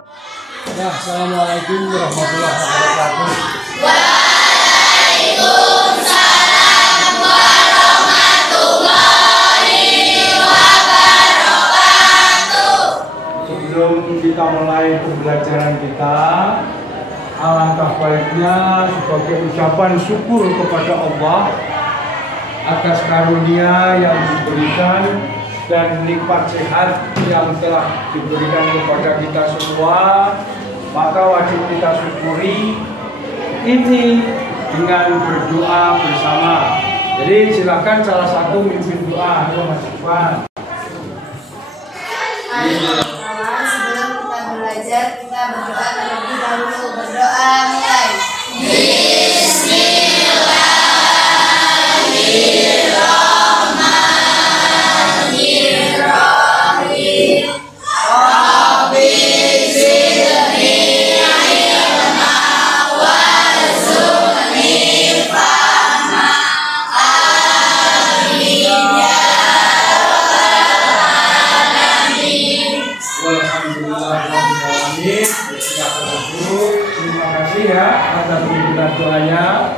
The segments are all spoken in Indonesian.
Ya, assalamualaikum warahmatullahi wabarakatuh. Waalaikumsalam warahmatullahi wabarakatuh. Sebelum kita mulai pembelajaran kita, alangkah baiknya sebagai ucapan syukur kepada Allah atas karunia yang diberikan dan nikmat sehat yang telah diberikan kepada kita semua, maka wajib kita syukuri ini dengan berdoa bersama. Jadi silakan salah satu mimpin doa. Ayo Mas Ivan. Sebelum kita belajar, kita berdoa terlebih dahulu. Berdoa mulai. Terima kasih ya atas pemberian doanya.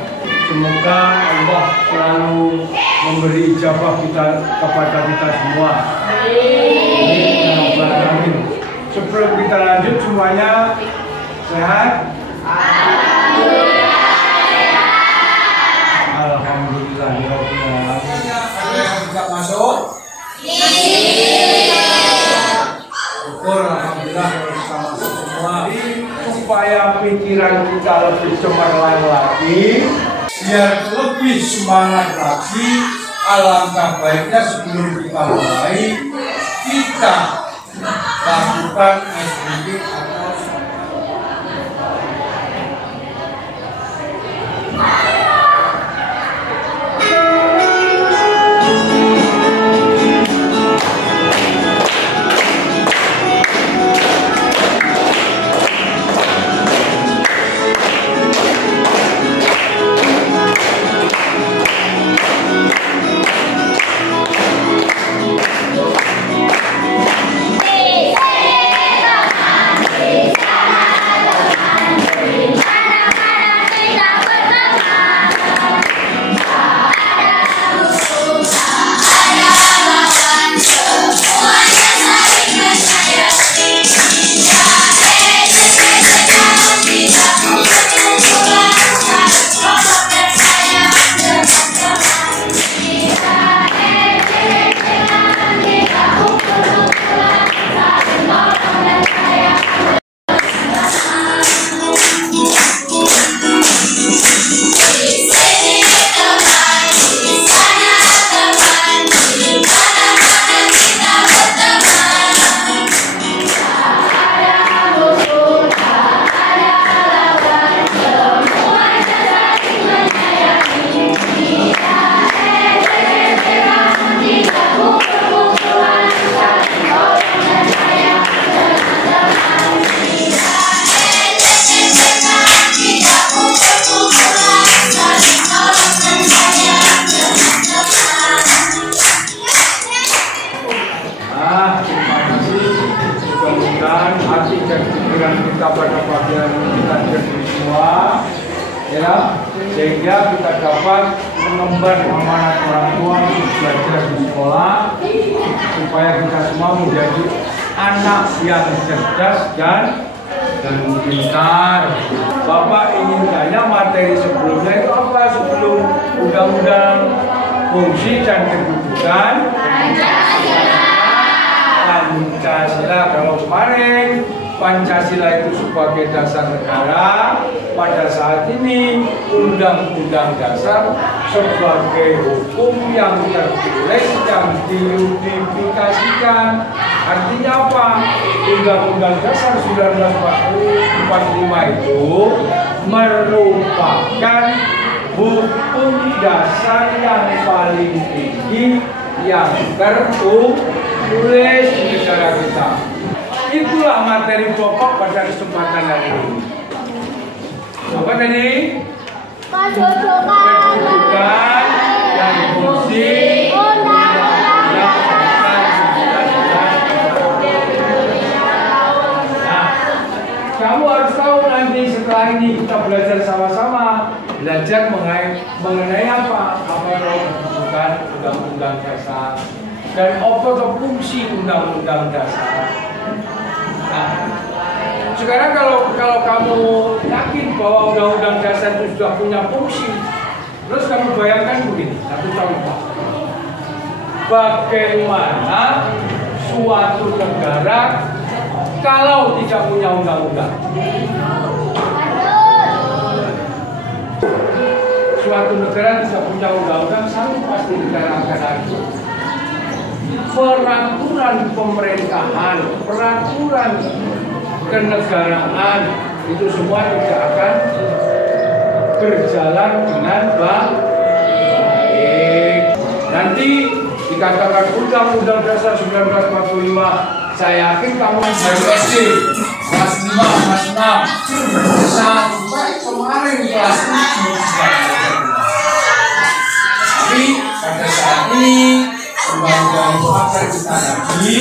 Semoga Allah selalu memberi ijabah kita kepada kita semua. Amin. Sebelum kita lanjut semuanya sehat? Alhamdulillah. Ada yang tidak masuk? Syukur, alhamdulillah bisa masuk semua. Supaya pikiran kita lebih cemerlang lagi, biar lebih semangat lagi, alangkah baiknya sebelum kita mulai, kita lakukan SBD atau hati dan pikiran kita pada bagian kita jadi semua, ya, sehingga kita dapat mengemban amanat orang tua untuk belajar di sekolah, supaya kita semua menjadi anak yang cerdas dan pintar. Bapak ingin tanya materi sebelumnya itu apa sebelum undang-undang fungsi dan kedudukan Pancasila. Kalau kemarin Pancasila itu sebagai dasar negara, pada saat ini Undang-Undang Dasar sebagai hukum yang tertulis yang diunifikasikan. Artinya apa? Undang-Undang Dasar 1945 itu merupakan hukum dasar yang paling tinggi yang tertulis di negara kita. Itulah materi pokok pada kesempatan hari ini. Apa tadi? Kedudukan dan fungsi belajar mengenai apa kedudukan undang-undang dasar dan apa fungsi undang-undang dasar. Nah, sekarang kalau kamu yakin bahwa undang-undang dasar itu sudah punya fungsi, terus kamu bayangkan begini, satu contoh. Bagaimana suatu negara kalau tidak punya undang-undang? Suatu negara tidak punya undang-undang, satu pasti negara akan hancur. Peraturan pemerintahan, peraturan kenegaraan itu semua tidak akan berjalan dengan baik. Nanti dikatakan Undang-Undang Dasar 1945, saya yakin kamu dari SD kelas 5, kelas 6 sampai kemarin kelas 7. Tapi pada saat ini undang-undang itu akan kita kaji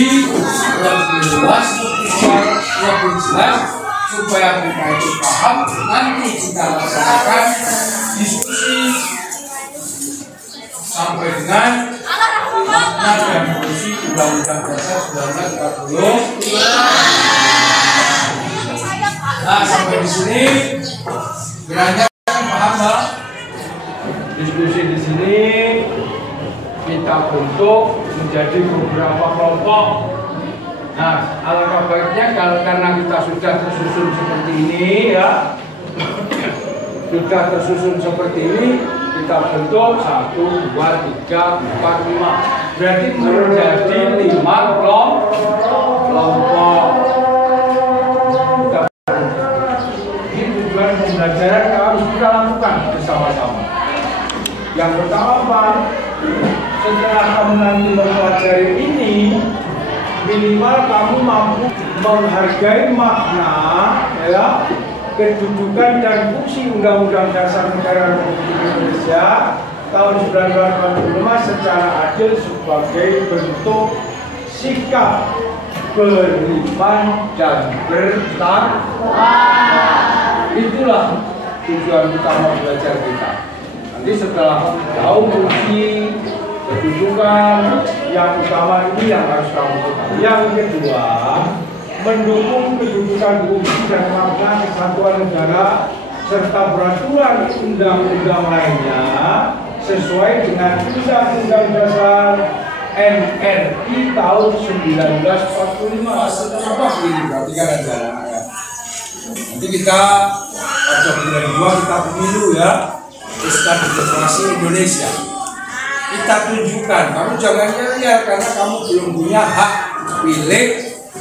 lebih luas, lebih jelas supaya kita itu paham. Nanti kita laksanakan diskusi sampai dengan makna dan fungsi Undang-Undang Dasar 1945. Nah, sampai di sini kiranya paham nggak? Diskusi di sini kita bentuk menjadi beberapa kelompok. Nah, alangkah baiknya karena kita sudah tersusun seperti ini ya, sudah tersusun seperti ini, kita bentuk 1, 2, 3, 4, 5. Berarti menjadi 5 kelompok. Ini tujuan pembelajaran yang harus kita lakukan bersama-sama. Yang pertama apa? Setelah kamu nanti mempelajari ini, minimal kamu mampu menghargai makna ya, kedudukan dan fungsi Undang-Undang Dasar Negara Republik Indonesia tahun 1945 secara adil sebagai bentuk sikap beriman dan bertakwa. Itulah tujuan utama belajar kita. Nanti setelah tahu fungsi kedudukan yang utama ini yang harus kamu ketahui. Yang kedua, mendukung kedudukan fungsi dan makna kesatuan negara serta peraturan undang-undang lainnya sesuai dengan Undang-Undang Dasar NRI tahun 1945. Apa ini berarti kan ada ya. Nanti kita pada bulan 2 kita pemilu ya, Pesta Demokrasi Indonesia. Kita tunjukkan, kamu jangan nyerah karena kamu belum punya hak pilih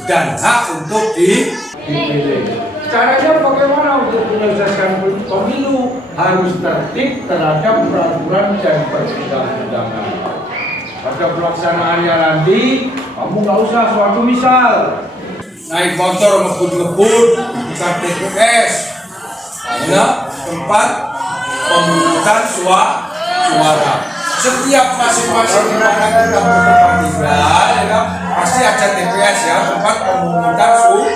dan hak untuk dipilih. Caranya bagaimana untuk menyelesaikan pemilu? Harus tertib terhadap peraturan dan perundang-undangan. Pada pelaksanaannya nanti, kamu nggak usah suatu misal naik motor ngebut-ngebut bukan TPS, hanya tempat pemungutan suara. Setiap masing-masing tempat kita bertempat tinggal, ya, pasti ada TPS ya, tempat pemungutan suara.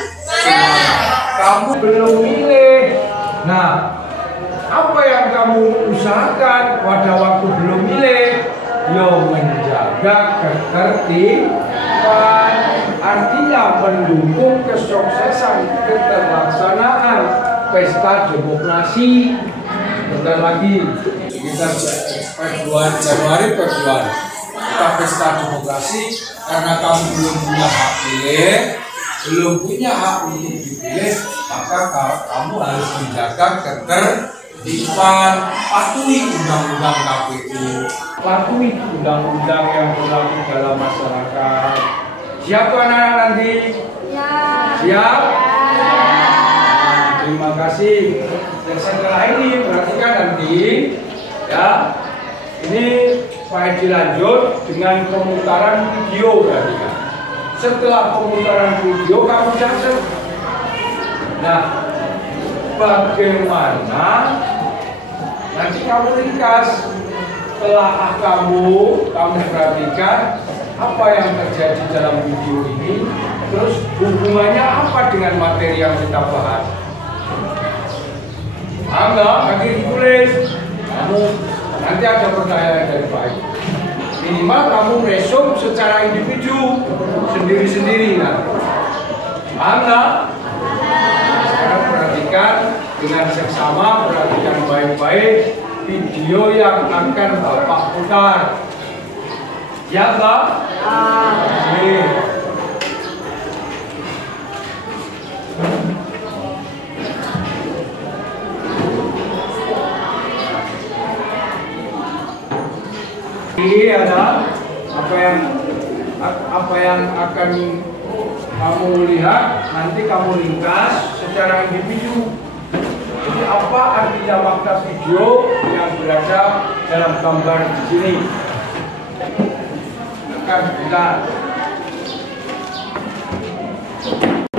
Kamu belum milih. Nah, apa yang kamu usahakan pada waktu belum milih? Yo, menjaga ketertiban. Artinya mendukung kesuksesan keterlaksanaan pesta demokrasi. Bentar lagi kita Januari Februari kita pesta demokrasi. Karena kamu belum punya hak pilih, belum punya hak untuk dipilih, maka kamu harus menjaga ketertiban. Patuhi undang-undang KPU, patuhi undang-undang yang berlaku dalam masyarakat. Siap anak-anak nanti? Siap? Terima kasih. Dan setelah ini perhatikan nanti ya, ini saya dilanjut dengan pemutaran video perhatikan. Setelah pemutaran video kamu catat. Nah, bagaimana nanti kamu ringkas telah kamu perhatikan apa yang terjadi dalam video ini, terus hubungannya apa dengan materi yang kita bahas. Nanti ditulis Kamu nanti ada pertanyaan dari baik. Minimal kamu resum secara individu sendiri-sendiri nanti. Paham nggak? Sekarang perhatikan dengan seksama, perhatikan baik-baik video yang akan Bapak putar. Ya Mbak? Oke. Ini ada apa yang akan kamu lihat, nanti kamu ringkas secara individu. Jadi apa artinya makna video yang berada dalam gambar di sini? Akan kita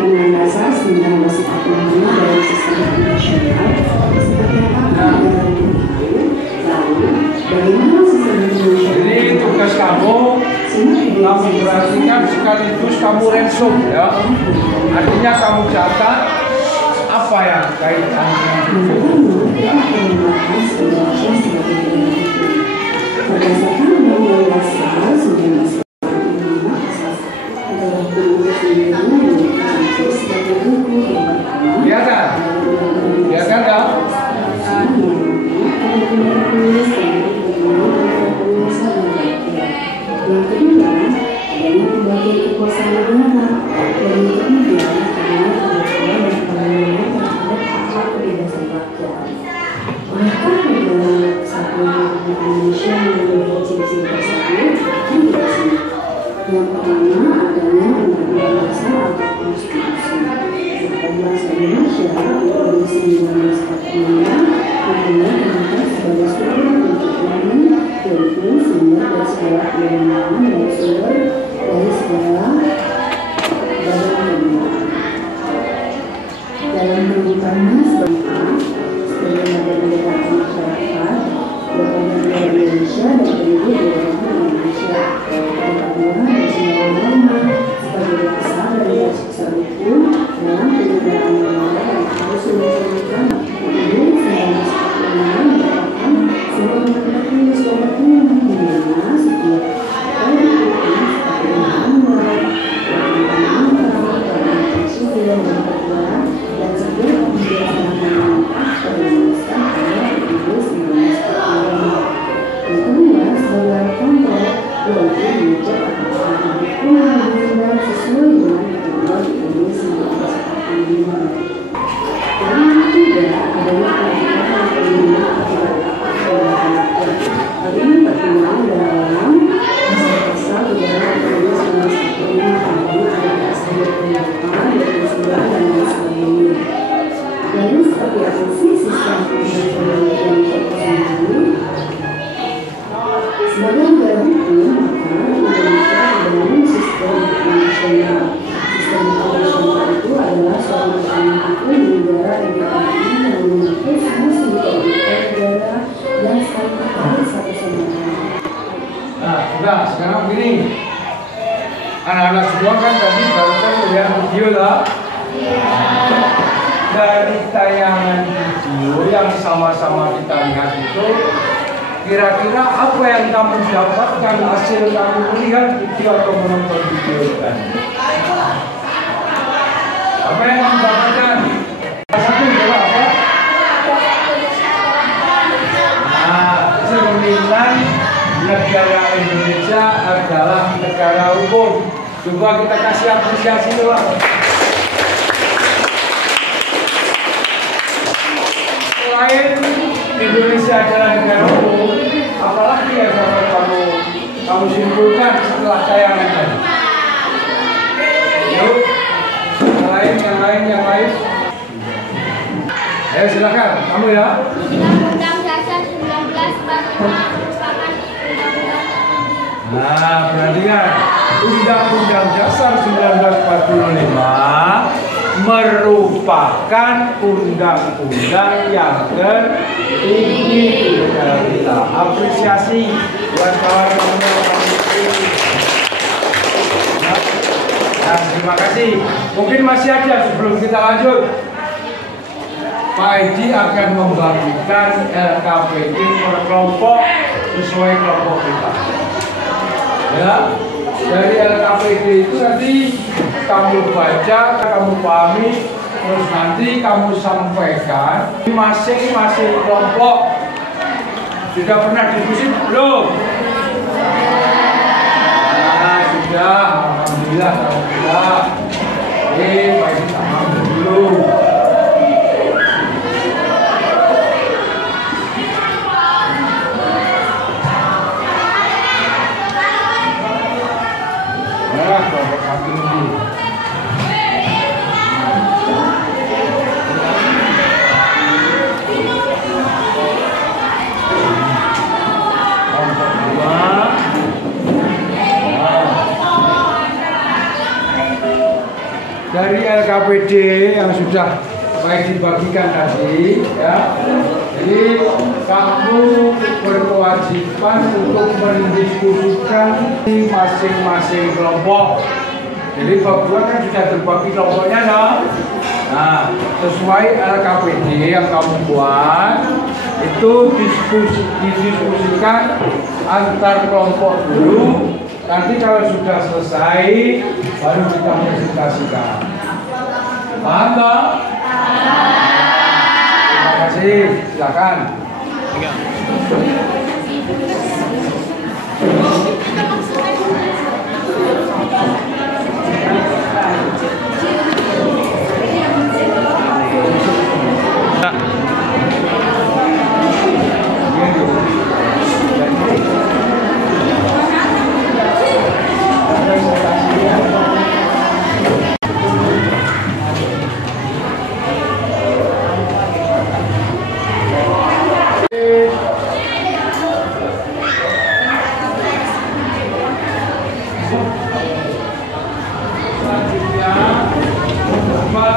dasar 1945 dalam sistem internasional seperti apa lalu bagaimana sistem internasional. Jadi tugas kamu perhatikan sekaligus kamu resum ya. Artinya kamu catat apa yang kaitannya berdasarkan Undang-Undang Dasar 1945 kelihatan? Kelihatan nggak? Yang kedua, adanya pembagian kekuasaan negara. Dan yang ketiga, adanya kebebasan dan perlindungan terhadap hak-hak kebebasan rakyat. Maka negara kesatuan Republik Indonesia memiliki ciri-ciri tersebut tidak sih. Yang pertama, adanya Undang-Undang Dasar atau Konstitusi. Bahasa Indonesia, Konstitusi 1945 mempunyai tentang sebagai sumber penciptaan yaitu sumber dari segala kewenangan dan sumber dari segala badan pemerintahan. Dalam pendidikannya sebagai negara masyarakat, Republik Indonesia dan penduduk Republik Indonesia. Yang kedua, ada semua norma sebagai dasar dari dasar hukum dalam penyelenggaraan negara yang harus dilaksanakan. Ini 1945 merupakan sebuah normatif sebagai dimana setiap orang hukum seperti undang-undang, peraturan sipil dan peraturan dan setiap kebijakan pemerintah berdasarkan pada Republik 1945. Yang kedua, sebagai kontrol yaitu mengecek apakah hukum yang diundang sesuai dengan ketentuan Republik 1945. Dan yang ketiga adalah pendidikan yang perlindungan akibat kebebasan rakyat. Hal ini tertuang dalam pasal 3 Republik 1945 tentang kebebasan berpendapat, berpendapat dan lain sebagainya. Jadi seperti apa sih sistem internasional Indonesia tersendiri? Sebagai negara hukum, maka Indonesia dalam sistem internasional. Sistem internasional itu adalah suatu peraturan hukum negara independen yang memiliki fungsi negara dan saling terkait satu sama lain. Nah, sudah, sekarang begini. Anak-anak semua kan tadi barusan melihat video lah. Dari tayangan video yang sama-sama kita lihat itu, kira-kira apa yang kamu dapatkan hasil kamu melihat video atau menonton video tadi? Apa yang kamu dapatkan? Satu adalah apa? Nah, cerminan negara Indonesia adalah negara hukum. Coba kita kasih apresiasi dulu. Selain Indonesia adalah negara hukum, apalagi yang dapat kamu simpulkan setelah tayangan tadi? Yuk, yang lain. Ayo silakan, kamu ya. Undang-Undang Dasar 1945 merupakan undang-undang. Nah, perhatikan. Undang-Undang Dasar 1945 merupakan undang-undang yang tertinggi di negara kita. Apresiasi buat kawan-kawan yang nah, terima kasih. Mungkin masih ada sebelum kita lanjut. Pak Edi akan membagikan LKPD per kelompok sesuai kelompok kita. Ya, dari LKPD itu nanti kamu baca, kamu pahami, terus nanti kamu sampaikan di masing-masing kelompok. Sudah pernah diskusi belum? Nah, sudah. Alhamdulillah, alhamdulillah. Pak Edi sama dulu. Kelompok satu dulu. Kelompok dua. Dari LKPD yang sudah baik dibagikan tadi, ya. Jadi kamu berkewajiban untuk mendiskusikan di masing-masing kelompok. Jadi bagian kan sudah terbagi kelompoknya, nah sesuai LKPD yang kamu buat itu didiskusikan antar kelompok dulu. Nanti kalau sudah selesai baru kita presentasikan. Paham toh? Terima kasih. Silakan.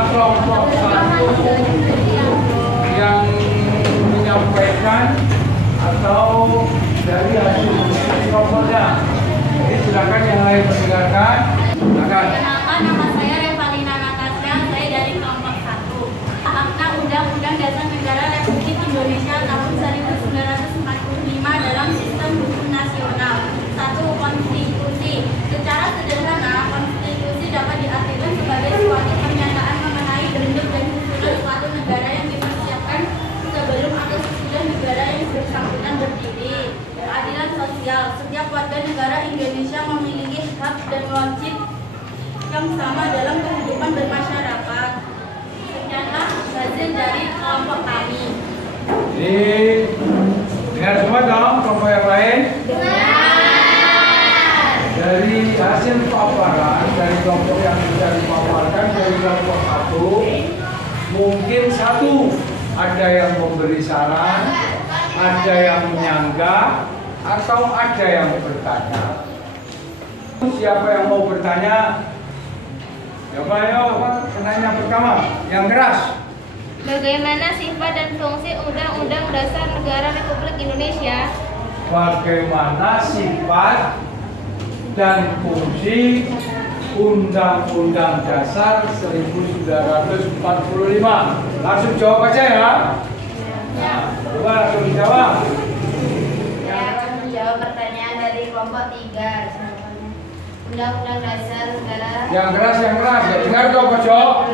Kelompok satu yang menyampaikan atau dari hasil kelompoknya. Jadi silakan yang lain mendengarkan. Silakan. Nama saya Revalina Natasha, saya dari kelompok 1. Akta Undang-Undang Dasar Negara Republik Indonesia tahun 1945 dalam sistem hukum nasional. 1. Konstitusi. Secara sederhana, konstitusi dapat diartikan sebagai suatu pernyataan mengenai bentuk dan susunan suatu negara yang dipersiapkan sebelum atau sesudah negara yang bersangkutan berdiri. Keadilan sosial. Setiap warga negara Indonesia memiliki hak dan wajib yang sama dalam kehidupan bermasyarakat. Sekianlah hasil dari kelompok kami. Dengar semua dong kelompok yang lain? Dari hasil paparan dari kelompok yang sudah dipaparkan dari kelompok 1, mungkin 1 ada yang memberi saran, ada yang menyanggah, atau ada yang bertanya. Siapa yang mau bertanya? Siapa yang penanya pertama? Yang keras. Bagaimana sifat dan fungsi Undang-Undang Dasar Negara Republik Indonesia? Bagaimana sifat dan fungsi Undang-Undang Dasar 1945? Langsung jawab aja ya. Nah, coba langsung dijawab. Saya akan menjawab pertanyaan dari kelompok 3. Undang-Undang Dasar Negara Yang keras ya dengar dong pojok.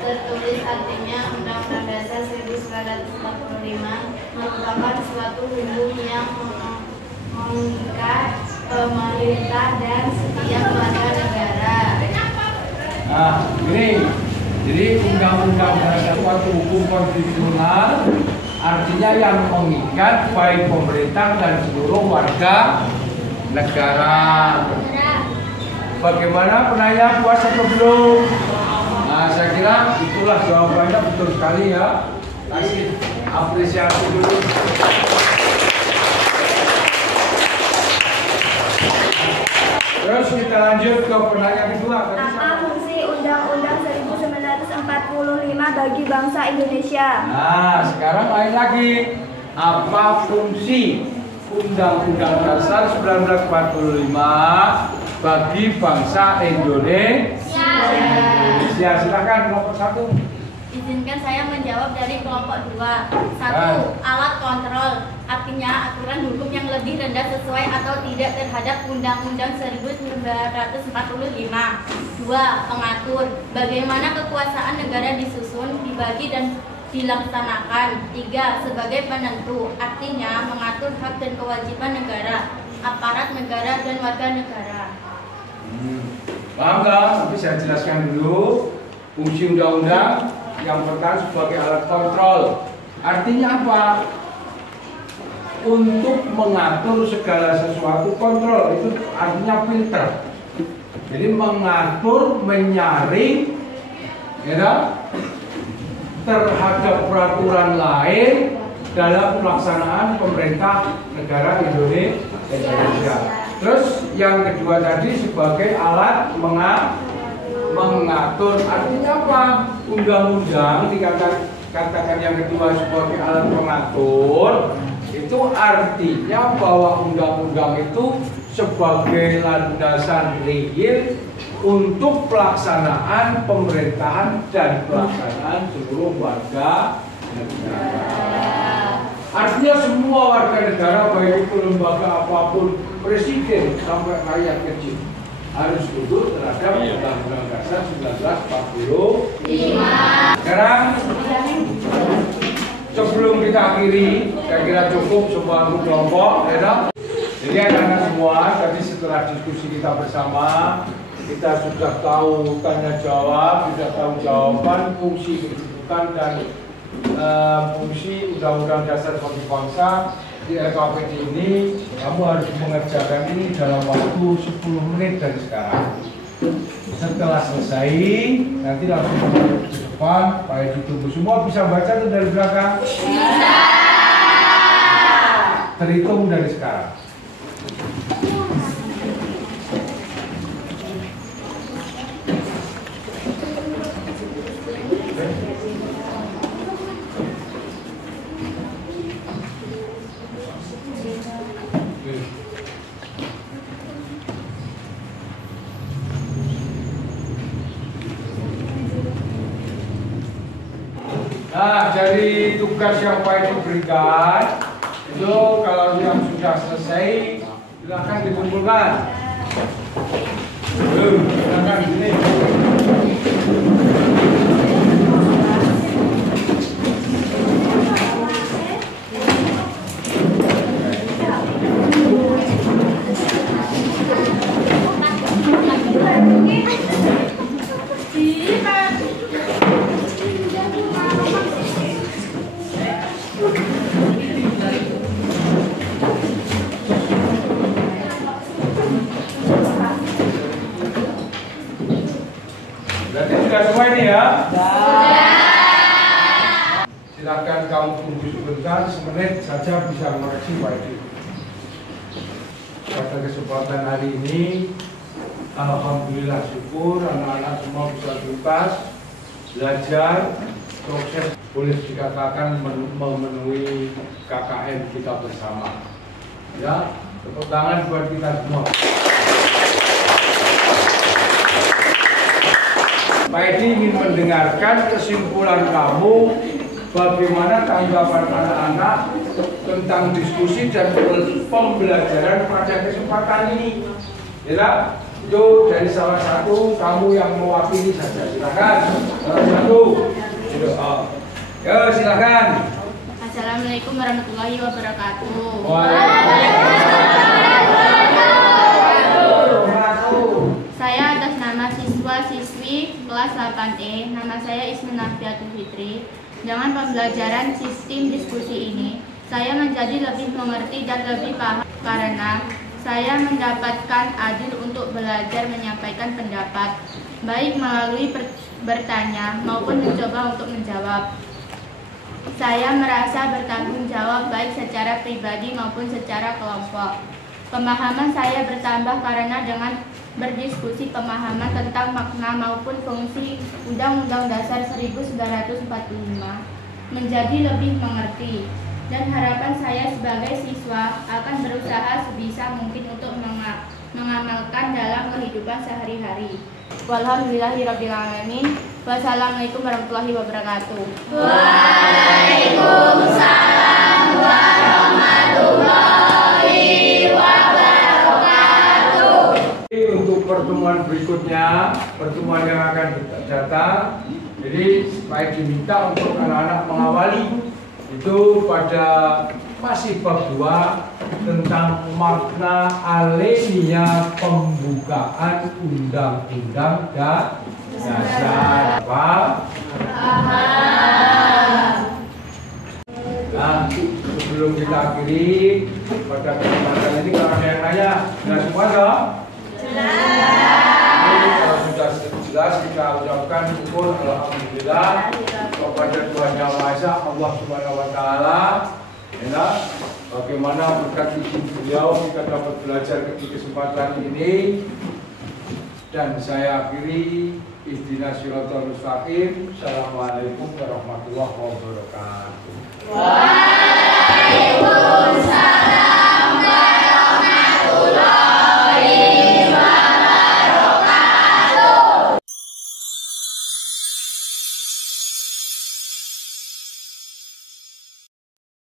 tertulis artinya Undang-Undang Dasar 1945 merupakan suatu hukum yang mengikat pemerintah dan setiap warga negara. Nah, ini jadi Undang-Undang Dasar suatu hukum konstitusional artinya yang mengikat baik pemerintah dan seluruh warga negara. Bagaimana penanya, puas atau belum? Nah, saya kira itulah jawabannya, betul sekali ya. Kasih apresiasi dulu. Terus kita lanjut ke penanya kedua. Apa fungsi Undang-Undang 1945 bagi bangsa Indonesia? Nah, sekarang lain lagi. Apa fungsi Undang-Undang Dasar 1945 bagi bangsa Indonesia? Silakan nomor 1. Izinkan saya menjawab dari kelompok 2. 1. Alat kontrol, artinya aturan hukum yang lebih rendah sesuai atau tidak terhadap Undang-Undang 1945. 2. Pengatur, bagaimana kekuasaan negara disusun, dibagi dan dilaksanakan. 3. Sebagai penentu, artinya mengatur hak dan kewajiban negara, aparat negara dan warga negara. Paham nggak? Tapi saya jelaskan dulu fungsi undang-undang. Yang pertama sebagai alat kontrol, artinya apa? Untuk mengatur segala sesuatu, kontrol itu artinya filter. Jadi mengatur, menyaring, ya, terhadap peraturan lain dalam pelaksanaan pemerintah negara Indonesia. Terus yang kedua tadi sebagai alat mengatur, artinya apa? Undang-undang dikatakan yang kedua sebagai alat pengatur, itu artinya bahwa undang-undang itu sebagai landasan real untuk pelaksanaan pemerintahan dan pelaksanaan seluruh warga negara. Artinya semua warga negara, baik itu lembaga apapun, presiden sampai rakyat kecil, harus tunduk terhadap Undang-Undang Dasar 1945. Sekarang sebelum kita akhiri, saya kira cukup semua kelompok, ya. Jadi anak-anak semua, tadi setelah diskusi kita bersama, kita sudah tahu tanya jawab, sudah tahu jawaban, fungsi kedudukan dan fungsi Undang-Undang Dasar Bagi Bangsa. Di RKPD ini, kamu harus mengerjakan ini dalam waktu 10 menit dari sekarang. Setelah selesai, nanti langsung ke depan, Pak Edi tunggu. Semua bisa baca tuh dari belakang? Bisa! Terhitung dari sekarang. Nah, dari tugas yang Pak Edi berikan, itu kalau yang sudah selesai, silakan dikumpulkan. Silakan sini. Berarti sudah semua ini ya? Silakan kamu tunggu sebentar, semenit saja bisa mengoreksi Pak Edi. Pada kesempatan hari ini, alhamdulillah syukur anak-anak semua bisa tuntas, belajar, sukses, boleh dikatakan memenuhi KKN kita bersama. Ya, tepuk tangan buat kita semua. Pak Edi ingin mendengarkan kesimpulan kamu, bagaimana tanggapan anak-anak tentang diskusi dan pembelajaran pada kesempatan ini. Ya, itu dari salah satu kamu yang mewakili saja. Silakan, salah satu. Ya, silakan. Assalamualaikum warahmatullahi wabarakatuh. Saya atas nama siswa-siswi kelas 8E, nama saya Ismi Nafiatul Fitri. Dengan pembelajaran sistem diskusi ini, saya menjadi lebih mengerti dan lebih paham karena saya mendapatkan adil untuk belajar menyampaikan pendapat, baik melalui bertanya maupun mencoba untuk menjawab. Saya merasa bertanggung jawab baik secara pribadi maupun secara kelompok. Pemahaman saya bertambah karena dengan berdiskusi pemahaman tentang makna maupun fungsi Undang-Undang Dasar 1945 menjadi lebih mengerti, dan harapan saya sebagai siswa akan berusaha sebisa mungkin untuk mengambil mengamalkan dalam kehidupan sehari-hari. Walhamdulillahirabbil alamin. Wassalamualaikum warahmatullahi wabarakatuh. Waalaikumsalam warahmatullahi wabarakatuh. Untuk pertemuan berikutnya, pertemuan yang akan datang, jadi baik diminta untuk anak-anak mengawali itu pada masih bab 2 tentang makna alinea pembukaan undang-undang dasar. Nah, sebelum kita akhiri pada kesempatan ini, kalau ada yang nanya, sudah semua dong? Jelas. Kalau sudah jelas, kita ucapkan syukur alhamdulillah kepada Tuhan Yang Maha Esa, Allah Subhanahu wa taala. Ya, bagaimana berkat izin beliau kita dapat belajar di kesempatan ini. Dan saya akhiri, ihdinas siratal mustaqim. Assalamualaikum warahmatullahi wabarakatuh. Waalaikumsalam.